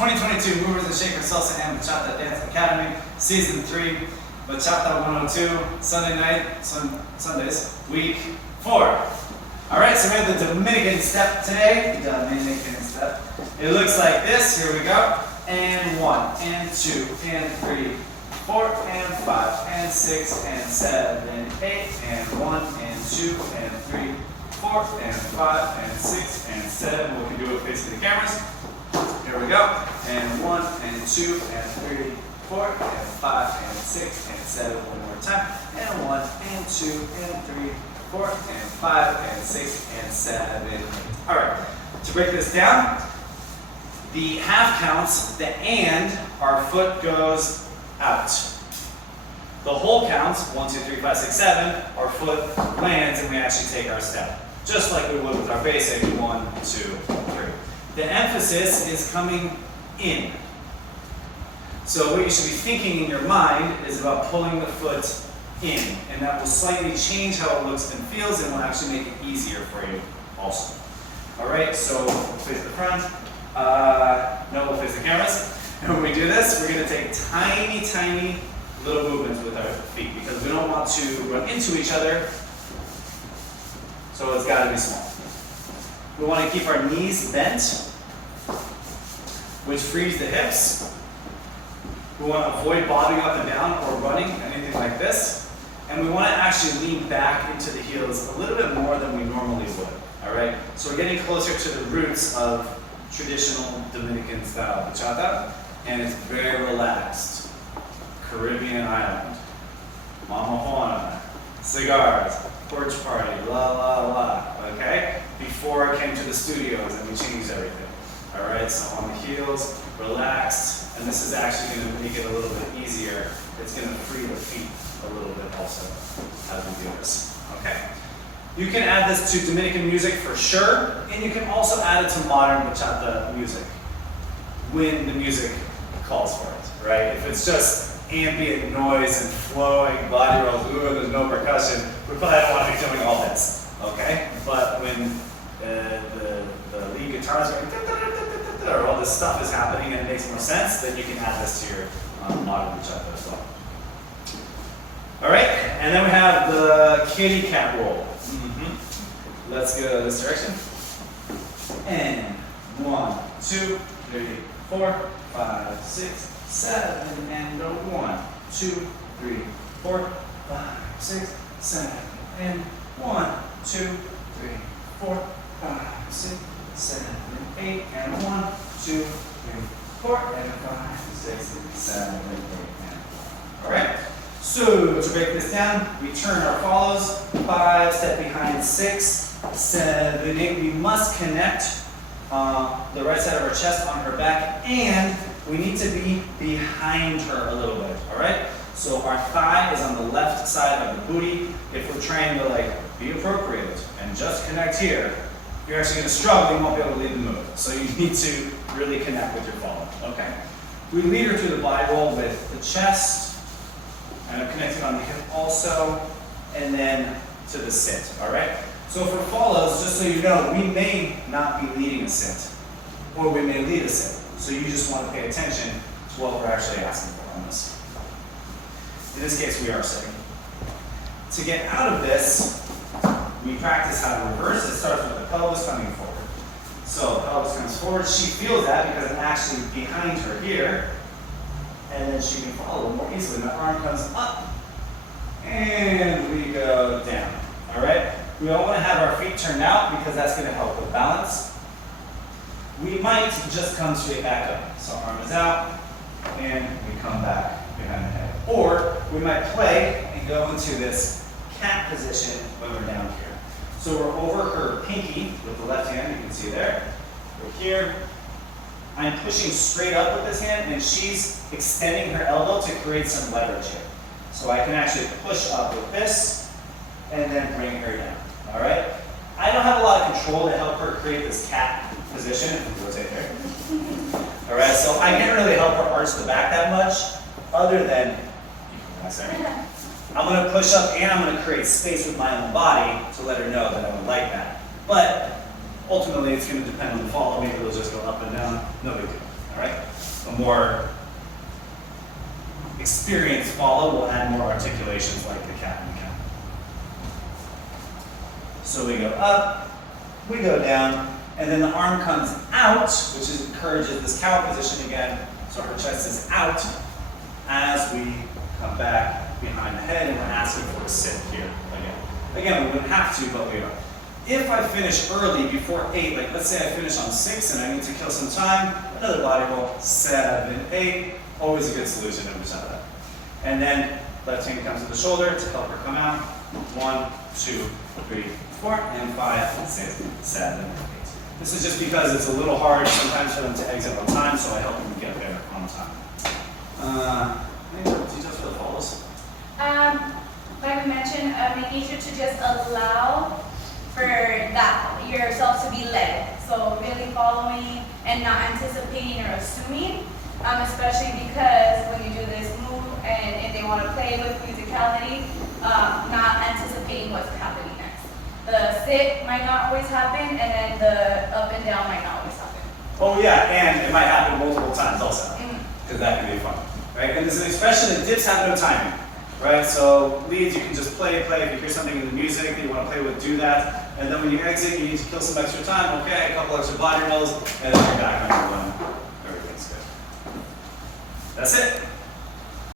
2022 Movers and Shakers Salsa and Bachata Dance Academy, Season 3, Bachata 102, Sundays, Week 4. Alright, so we have the Dominican step today. The Dominican step. It looks like this. Here we go. And 1, and 2, and 3, 4, and 5, and 6, and 7, 8, and 1, and 2, and 3, 4, and 5, and 6, and 7. We can do it facing the cameras. Here we go. And 1, and 2, and 3, 4, and 5, and 6, and 7. One more time. And 1, and 2, and 3, 4, and 5, and 6, and 7. All right. To break this down, the half counts, the and, our foot goes out. The whole counts, 1, 2, 3, 5, 6, 7, our foot lands and we actually take our step. Just like we would with our basic 1, 2, 3. The emphasis is coming in. So what you should be thinking in your mind is about pulling the foot in, and that will slightly change how it looks and feels and will actually make it easier for you also. All right, so we'll face the front. No, we'll face the cameras. And when we do this, we're gonna take tiny, tiny little movements with our feet because we don't want to run into each other, so it's gotta be small. We want to keep our knees bent, which frees the hips. We want to avoid bobbing up and down or running, anything like this. And we want to actually lean back into the heels a little bit more than we normally would. All right? So we're getting closer to the roots of traditional Dominican style bachata, and it's very relaxed. Caribbean island, Mama Juana, cigars, porch party, la la la, okay? Before I came to the studios and we changed everything. All right, so on the heels, relaxed, and this is actually gonna make it a little bit easier. It's gonna free the feet a little bit also as we do this, okay? You can add this to Dominican music for sure, and you can also add it to modern bachata music when the music calls for it, right? If it's just ambient noise and flowing body rolls, ooh, there's no percussion, we probably don't want to be doing all this, okay? But when the lead guitars are or all this stuff is happening and it makes more sense, then you can add this to your modern bachata as well. All right, and then we have the kitty cat roll. Let's go this direction. And 1, 2, 3, 4, 5, 6, 7, and go 1, 2, 3, 4, 5, 6, 7, and 1, 2, 3, 4, 5, 6, 7, and 8, and 1, 2, 3, 4, and 5, 6, 7, and 8, and 4. All right. So to break this down, we turn our follows, 5, step behind, 6, 7, 8. We must connect the right side of our chest on her back, and we need to be behind her a little bit, all right? So our thigh is on the left side of the booty. If we're trying to be appropriate and just connect here, you're actually gonna struggle, you won't be able to lead the move. So you need to really connect with your follow, okay? We lead her through the body roll with the chest, and I'm connecting on the hip also, and then to the sit, all right? So for follows, just so you know, we may not be leading a sit, or we may lead a sit. So you just want to pay attention to what we're actually asking for on this. In this case, we are sitting. To get out of this, we practice how to reverse. It starts with the pelvis coming forward. So the pelvis comes forward. She feels that because I'm actually behind her here. And then she can follow more easily. My arm comes up. And we go down. All right? We don't want to have our feet turned out because that's going to help with balance. We might just come straight back up. So arm is out, and we come back behind the head. Or we might play and go into this cat position when we're down here. So we're over her pinky with the left hand, you can see there. We're here. I'm pushing straight up with this hand, and she's extending her elbow to create some leverage here. So I can actually push up with this, and then bring her down, all right? I don't have a lot of control to help her create this cat position, if you rotate there. All right, so I can't really help her arch the back that much, other than, I'm gonna push up and I'm gonna create space with my own body to let her know that I would like that. But ultimately, it's gonna depend on the follow. Maybe it'll just go up and down, no big deal, all right? a more experienced follow will add more articulations like the cat and cow. So we go up, we go down, and then the arm comes out, which encourages this cow position again. So our chest is out as we come back behind the head, and we're asking for a sit here again. Again, we wouldn't have to, but we are. If I finish early, before 8, like let's say I finish on 6 and I need to kill some time, another body roll, 7, 8, always a good solution to Bachata. And then left hand comes to the shoulder to help her come out. 1, 2, 3, 4, and 5, 6, 7, 8. This is just because it's a little hard sometimes for them to exit on time, so I help them get there on time. Any more details for the follows? Like we mentioned, making sure to just allow for that yourself to be led. So really following and not anticipating or assuming, especially because when you do this move and if they want to play with musicality, not anticipating what's happening next. The sit might not always happen, and then the up and down might not always happen. Oh yeah, and it might happen multiple times also, because that can be fun, right? And this is especially the dips have no timing, right? So leads, you can just play. If you hear something in the music that you want to play with, do that. And then when you exit, you need to kill some extra time. Okay, a couple extra body rolls, and then you're back on your one. Everything's good. That's it.